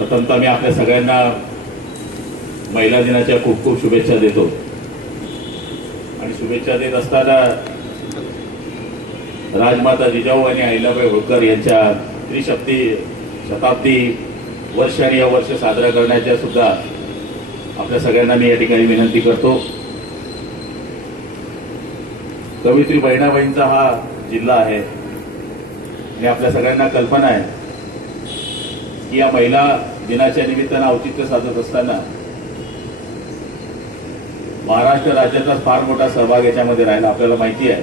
प्रथमतः मी आपल्या सगळ्यांना महिला दिनाच्या खूप खूप शुभेच्छा देतो आणि शुभेच्छा देत असताना राजमाता जिजाऊ आणि अहिल्याबाई होळकर यांच्या शताब्दी वर्ष आणि वर्ष साजरा करण्याच्या सुद्धा आपल्या सगळ्यांना मी या ठिकाणी विनंती करतो। कवयित्री बहिणाबाईंचा हा जिल्हा आहे आणि आपल्या सगळ्यांना कल्पना आहे की या महिला दिनाच्या निमित्तानं औचित्य साधत असताना महाराष्ट्र राज्याचा फार मोठा सहभाग याच्यामध्ये राहिला। आपल्याला माहिती आहे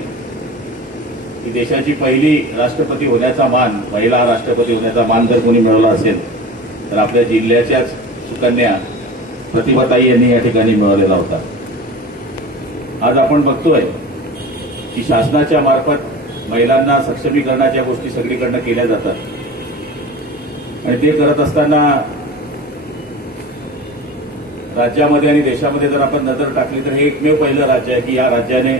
की देशाची पहिली राष्ट्रपती होण्याचा मान, महिला राष्ट्रपती होण्याचा मान जर कोणी मिळवला असेल तर आपल्या जिल्ह्याच्याच सुकन्या प्रतिभाताई यांनी या ठिकाणी मिळवलेला होता। आज आपण बघतोय की शासनाच्या मार्फत महिलांना सक्षमीकरणाच्या गोष्टी सगळीकडनं केल्या जातात आणि ते करत असताना राज्यामध्ये आणि देशामध्ये जर आपण नजर टाकली तर हे एकमेव पहिलं राज्य आहे की या राज्याने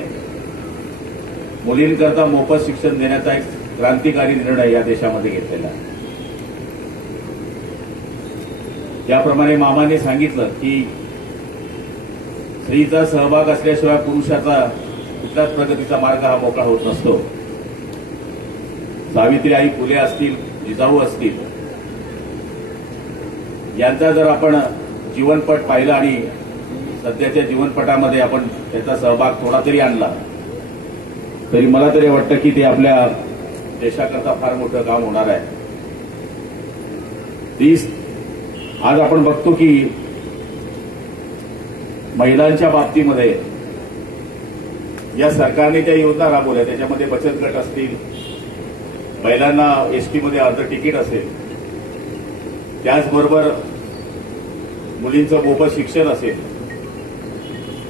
मुलींकरता मोफत शिक्षण देण्याचा एक क्रांतिकारी निर्णय या देशामध्ये घेतलेला आहे। ज्याप्रमाणे मामाने सांगितलं की स्त्रीचा सहभाग असल्याशिवाय पुरुषाचा कुठल्याच प्रगतीचा मार्ग हा मोकळा होत नसतो। सावित्रीबाई फुले असतील, जिजाऊ असतील, यांचा जर आपण जीवनपट पाहिला आणि सध्याच्या जीवनपटामध्ये आपण त्याचा सहभाग थोडा तरी आणला तरी मला तरी वाटतं की ते आपल्या देशाकरता फार मोठं काम होणार आहे। आज आपण बघतो की महिलांच्या बाबतीमध्ये या सरकारने ज्या योजना राबवल्या त्याच्यामध्ये बचत गट असतील, महिलांना एसटी मध्ये अर्ध तिकीट असेल, त्याचबरोबर मुलींचं मोफत शिक्षण असेल,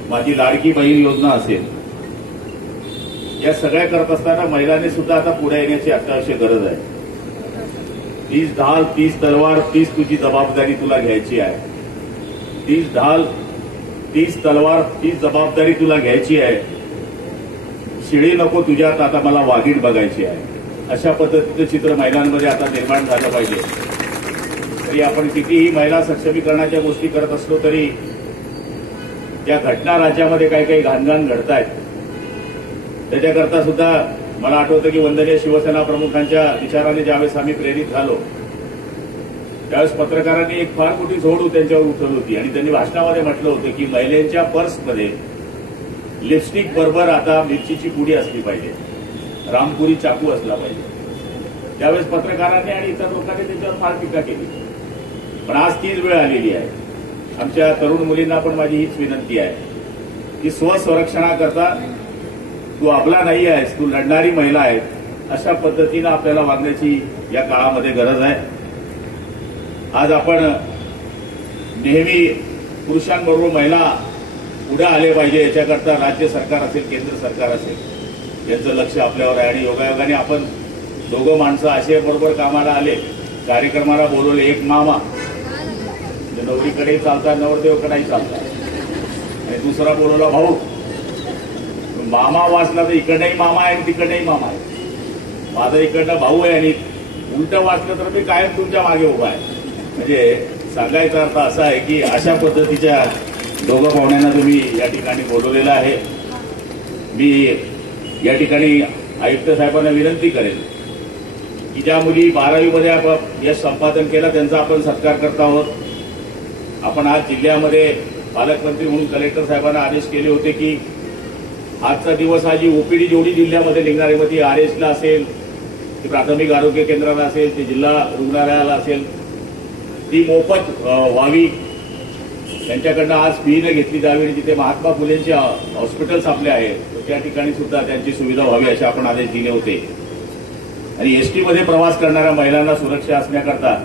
माझी लाडकी बहीण योजना असेल, या सगळ्या करत असताना महिलांनी सुद्धा आता पुढे येण्याची अत्यावश्यक गरज आहे। 30 ढाल 30 तलवार 30 तुझी जबाबदारी तुला घ्यायची आहे। 30 ढाल 30 तलवार 30 जबाबदारी तुला घ्यायची आहे। शिडी नको तुझ्यात आता मला वाघीण बघायची आहे। अशा पद्धतीचं चित्र महिलांमध्ये आता निर्माण झालं पाहिजे। तरी आपण कितीही महिला सक्षमीकरणाच्या गोष्टी करत असलो तरी या घटना राज्यामध्ये काही काही घाणघाण घडतायत, त्याच्याकरता सुद्धा मला आठवतं की वंदनीय शिवसेना प्रमुखांच्या विचाराने ज्यावेळेस आम्ही प्रेरित झालो त्यावेळेस पत्रकारांनी एक फार मोठी झोड त्यांच्यावर उठवली होती आणि त्यांनी भाषणामध्ये म्हटलं होतं की महिलांच्या पर्समध्ये लिपस्टिक बरोबर आता मिरचीची पुडी असली पाहिजे, रामपुरी चाकू असला पाहिजे। त्यावेळेस पत्रकारांनी आणि इतर लोकांनी त्याच्यावर फार टीका केली, पण आज तीच वेळ आलेली आहे। आमच्या तरुण मुलींना पण माझी हीच विनंती आहे की स्वसंरक्षणाकरता तू आपला नाही आहेस, तू लढणारी महिला आहेस, अशा पद्धतीनं आपल्याला वागण्याची या काळामध्ये गरज आहे। आज आपण नेहमी पुरुषांबरोबर महिला पुढे आले पाहिजे याच्याकरता राज्य सरकार असेल, केंद्र सरकार असेल, यांचं लक्ष आपल्यावर आहे आणि योगायोगाने आपण दोघं माणसं असे बरोबर कामाला आले, कार्यक्रमाला बोलवले। एक मामा नवरीकडे चालतात, नवरदेवकडेही चालतात आणि दुसरा बोलवला भाऊ। मामा वाचला तर इकडनंही मामा आहे आणि तिकडनंही मामा आहे, माझा इकडनं भाऊ आहे आणि उलटं वाचलं तर मी कायम तुमच्या मागे उभा आहे। म्हणजे सांगायचा अर्थ असा आहे की अशा पद्धतीच्या दोघं पाहुण्यांना तुम्ही या ठिकाणी बोलवलेलं आहे। मी या ठिकाणी आयुक्त साहेबांना विनंती करेन की ज्या मुली 12वीमध्ये यश संपादन केलं त्यांचा आपण सत्कार करत आहोत। आपण आज जिल्ह्यामध्ये पालकमंत्री म्हणून कलेक्टर साहेबांना आदेश केले होते की आजचा दिवस हा जी ओपीडी जेवढी जिल्ह्यामध्ये निघणार आहे, मग ती आरएसला असेल, ती प्राथमिक आरोग्य केंद्राला असेल, ती जिल्हा रुग्णालयाला असेल, ती मोफत व्हावी, त्यांच्याकडनं आज फी न घेतली जावी आणि जिथे महात्मा फुलेंचे हॉस्पिटल्स आपले आहेत त्या ठिकाणी सुद्धा त्यांची सुविधा व्हावी असे आपण आदेश दिले होते। आणि एसटीमध्ये प्रवास करणाऱ्या महिलांना सुरक्षा असण्याकरता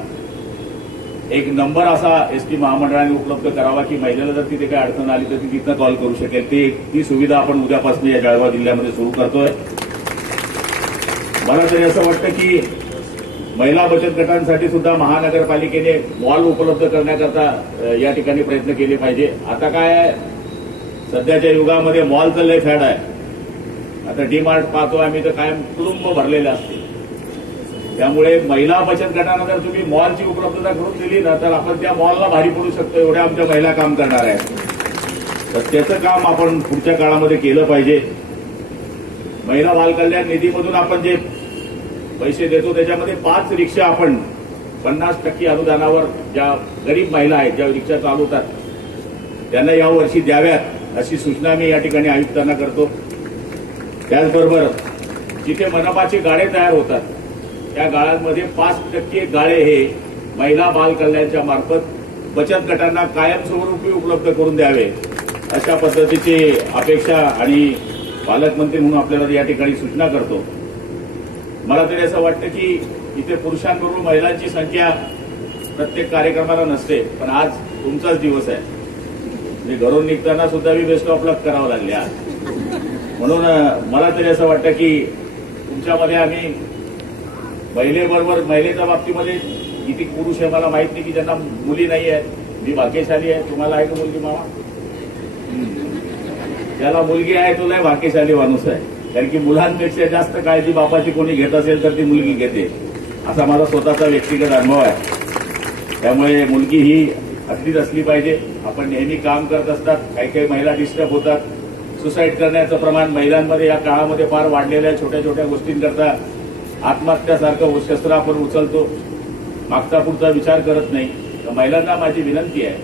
एक नंबर असा एसटी महामंडळाने उपलब्ध करावा की महिलेला जर तिथे काही अडचण आली तर ती तिथनं कॉल करू शकेल। ती सुविधा आपण उद्यापासून या जळगाव जिल्ह्यामध्ये सुरू करतोय। मला तरी असं वाटतं की महिला बचत गटांसाठी सुद्धा महानगरपालिकेने मॉल उपलब्ध करण्याकरता या ठिकाणी प्रयत्न केले पाहिजे। आता काय आहे, सध्याच्या युगामध्ये मॉलचं लय फॅड आहे। आता डीमार्ट पाहतो आम्ही तर कायम तुडुंब भरलेले असते त्यामुळे महिला बचत गटांना जर तुम्ही मॉलची उपलब्धता करून दिली ना तर आपण त्या मॉलला भारी पडू शकतो, एवढ्या आमच्या महिला काम करणार आहेत. तर त्याचं काम आपण पुढच्या काळामध्ये केलं पाहिजे. महिला बाल कल्याण निधीमधून आपण जे पैसे देतो त्याच्यामध्ये 5 रिक्षा आपण 50% अनुदानावर ज्या गरीब महिला आहेत, ज्या रिक्षा चालवतात त्यांना यावर्षी द्याव्यात अशी सूचना मी या ठिकाणी आयुक्तांना करतो. त्याचबरोबर जिथे मनपाचे गाळे तयार होतात त्या गाळ्यांमध्ये 5% गाळे हे महिला बाल कल्याणच्या मार्फत बचत गटांना कायमस्वरूपी उपलब्ध करून द्यावे अशा पद्धतीची अपेक्षा आणि पालकमंत्री म्हणून आपल्याला या ठिकाणी सूचना करतो. मला तरी असं वाटतं की इथे पुरुषांबरोबर महिलांची संख्या प्रत्येक कार्यक्रमाला नसते, पण आज तुमचाच दिवस आहे. म्हणजे घरून निघताना सुद्धा मी बेस्ट ऑफ लक करावं लागले आज. म्हणून मला तरी असं वाटतं की तुमच्यामध्ये आम्ही महिलेबरोबर महिलेच्या बाबतीमध्ये किती पुरुष आहे मला माहित नाही की ज्यांना मुली नाही आहेत. मी भाग्यशाली आहे. तुम्हाला आहे का मुलगी मामा? ज्याला मुलगी आहे तो लय भाग्यशाली माणूस आहे, कारण की मुलांपेक्षा जास्त काळजी बापाची कोणी घेत असेल तर ती मुलगी घेते, असा माझा स्वतःचा व्यक्तिगत अनुभव आहे. त्यामुळे मुलगी ही असलीच असली पाहिजे. आपण नेहमी काम करत असतात, काही काही महिला डिस्टर्ब होतात. सुसाईड करण्याचं प्रमाण महिलांमध्ये या काळामध्ये फार वाढलेलं आहे. छोट्या छोट्या गोष्टींकरता आत्महत्यासारखं शस्त्र आपण उचलतो, मागचा पुढचा विचार करत नाही. तर महिलांना माझी विनंती आहे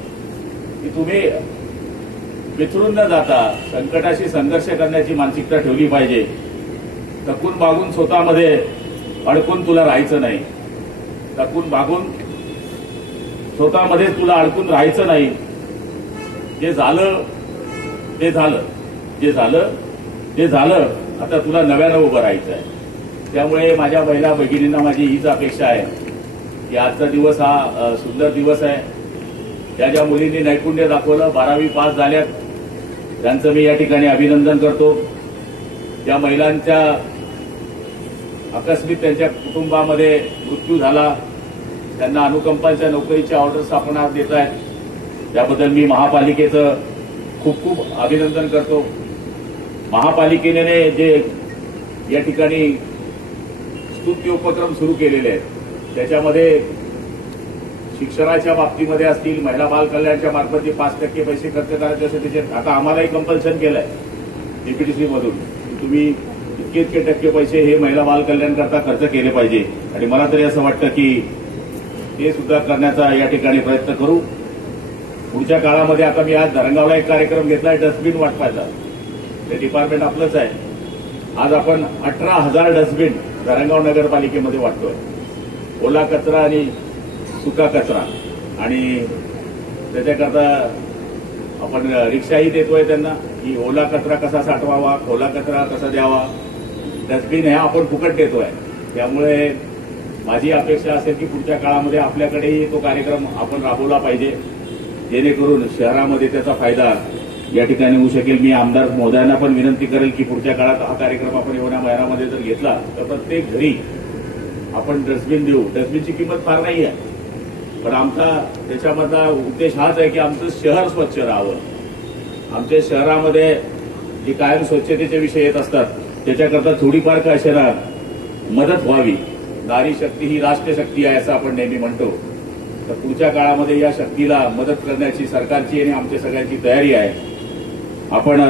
की तुम्ही बिथरून न जाता संकटाशी संघर्ष करण्याची मानसिकता ठेवली पाहिजे. थकून भागून स्वतःमध्ये अडकून तुला राहायचं नाही. थकून भागून स्वतःमध्ये तुला अडकून राहायचं नाही. जे झालं ते झालं, जे झालं ते झालं. आता तुला नव्यानं उभं राहायचं आहे. त्यामुळे माझ्या महिला भगिनींना माझी हीच अपेक्षा आहे की आजचा दिवस हा सुंदर दिवस आहे. ज्या ज्या मुलींनी नैपुण्य दाखवलं, 12वी पास झाल्यात, त्यांचं मी या ठिकाणी अभिनंदन करतो. ज्या महिलांच्या आकस्मिक त्यांच्या कुटुंबामध्ये मृत्यू झाला, त्यांना अनुकंपाच्या नोकरीच्या ऑर्डर्स आपण आज देत आहेत, त्याबद्दल मी महापालिकेचं खूप खूप अभिनंदन करतो. महापालिकेने जे या ठिकाणी स्तुत्य उपक्रम सुरू केलेले आहेत त्याच्यामध्ये शिक्षणाच्या बाबतीमध्ये असतील, महिला बाल कल्याणच्या मार्फत जे 5% पैसे खर्च करायचे असेल त्याचे आता आम्हालाही कंपल्शन केलंय डीपीटीसी मधून की तुम्ही इतके इतके टक्के पैसे हे महिला बाल कल्याण करता खर्च केले पाहिजे. आणि मला तरी असं वाटतं की ते सुद्धा करण्याचा या ठिकाणी प्रयत्न करू. पुढच्या काळामध्ये आता मी आज धरणगावला एक कार्यक्रम घेतलाय डस्टबिन वाटपायचा. ते डिपार्टमेंट आपलंच आहे. आज आपण 18,000 डस्टबिन धरणगाव नगरपालिकेमध्ये वाटतोय. ओला कचरा आणि सुका कचरा, आणि त्याच्याकरता आपण रिक्षाही देतोय त्यांना की ओला कचरा कसा साठवावा, ओला कचरा कसा द्यावा. डस्टबिन हे आपण फुकट देतोय. त्यामुळे माझी अपेक्षा असेल की पुढच्या काळामध्ये आपल्याकडेही तो कार्यक्रम आपण राबवला पाहिजे, जेणेकरून शहरामध्ये त्याचा फायदा या ठिकाणी होऊ शकेल. मी आमदार महोदयांना पण विनंती करेल की पुढच्या काळात हा कार्यक्रम आपण एवढ्या महिन्यामध्ये जर घेतला तर प्रत्येक घरी आपण डस्टबिन देऊ. डस्टबिनची किंमत फार नाही आहे, पण आमचा त्याच्यामधला उद्देश हाच आहे की आमचं शहर स्वच्छ राहावं. आमच्या शहरामध्ये जे कायम स्वच्छतेचे विषय येत असतात त्याच्याकरता थोडीफार का असेना मदत व्हावी. नारी शक्ती ही राष्ट्रशक्ती आहे असं आपण नेहमी म्हणतो. तर पुढच्या काळामध्ये या शक्तीला मदत करण्याची सरकारची आणि आमच्या सगळ्यांची तयारी आहे. आपण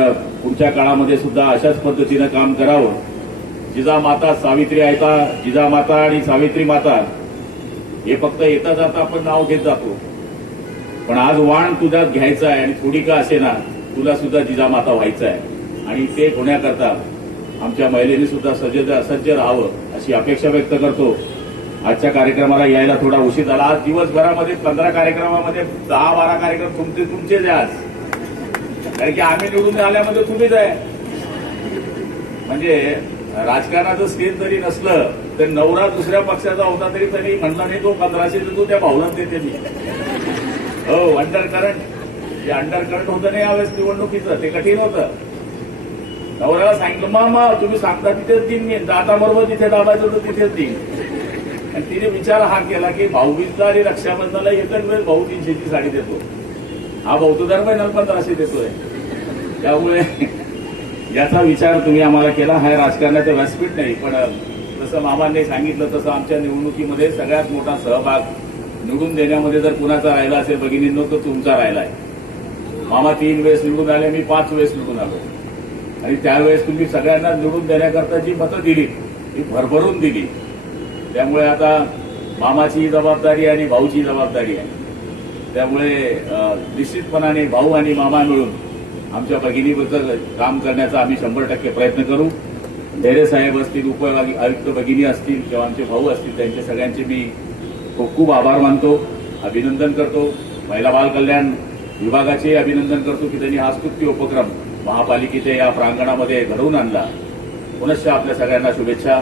पुढच्या काळामध्ये सुद्धा अशाच पद्धतीनं काम करावं. जिजामाता सावित्री आयता, जिजामाता आणि सावित्री माता हे फक्त येता जाता आपण नाव घेत जातो, पण आज वाण तुझ्यात घ्यायचं आहे आणि थोडी का असेना तुला सुद्धा जिजामाता व्हायचं आहे. आणि ते होण्याकरता आमच्या महिलेने सुद्धा सज्ज राहावं अशी अपेक्षा व्यक्त करतो. आजच्या कार्यक्रमाला यायला थोडा उशीर झाला. आज दिवसभरामध्ये 15 कार्यक्रमामध्ये 10-12 कार्यक्रम तुमचेच आहे आज, कारण की आम्ही निवडून आल्यामध्ये तुम्हीच आहे. म्हणजे राजकारणाचं स्टेज जरी नसलं तर नवरा दुसऱ्या पक्षाचा होता तरी त्यांनी म्हणला नाही तो 1500 देतो त्या भाऊलाच देते मी. हो, अंडर करंट, जे अंडर करंट होतं नाही यावेळेस निवडणुकीचं ते कठीण होतं. नवऱ्याला सांगितलं मामा तुम्ही सांगता तिथेच देईन मी, दाताबरोबर जिथे दाबायचं होतं तिथेच देईन. आणि तिने विचार हा केला की भाऊबीजला आणि रक्षाबंधनाला एकच वेळेस भाऊ 300ची साडी देतो. हा बौद्ध धर्म 1500 देतोय. त्यामुळे याचा विचार तुम्ही आम्हाला केला. हा राजकारणाचं व्यासपीठ नाही, पण जसं मामांनी सांगितलं तसं आमच्या निवडणुकीमध्ये सगळ्यात मोठा सहभाग निवडून देण्यामध्ये जर कुणाचा राहिला असेल भगिनींनो तर तुमचा राहिला आहे. मामा 3 वेळेस निवडून आले, मी 5 वेळेस निवडून आलो आणि त्यावेळेस तुम्ही सगळ्यांना निवडून देण्याकरता जी मतं दिली ती भरभरून दिली. त्यामुळे आता मामाची जबाबदारी आणि भाऊची जबाबदारी आहे. त्यामुळे निश्चितपणाने भाऊ आणि मामा मिळून आमच्या भगिनीबद्दल काम करण्याचा आम्ही 100% प्रयत्न करू. ढेरे साहेब असतील, उप-आयुक्त भगिनी असतील किंवा आमचे भाऊ असतील, त्यांचे सगळ्यांचे मी खूप खूप आभार मानतो, अभिनंदन करतो. महिला बाल कल्याण विभागाचे अभिनंदन करतो की त्यांनी हा स्तुत्य उपक्रम महापालिकेच्या या प्रांगणामध्ये घडवून आणला. पुनश्च आपल्या सगळ्यांना शुभेच्छा.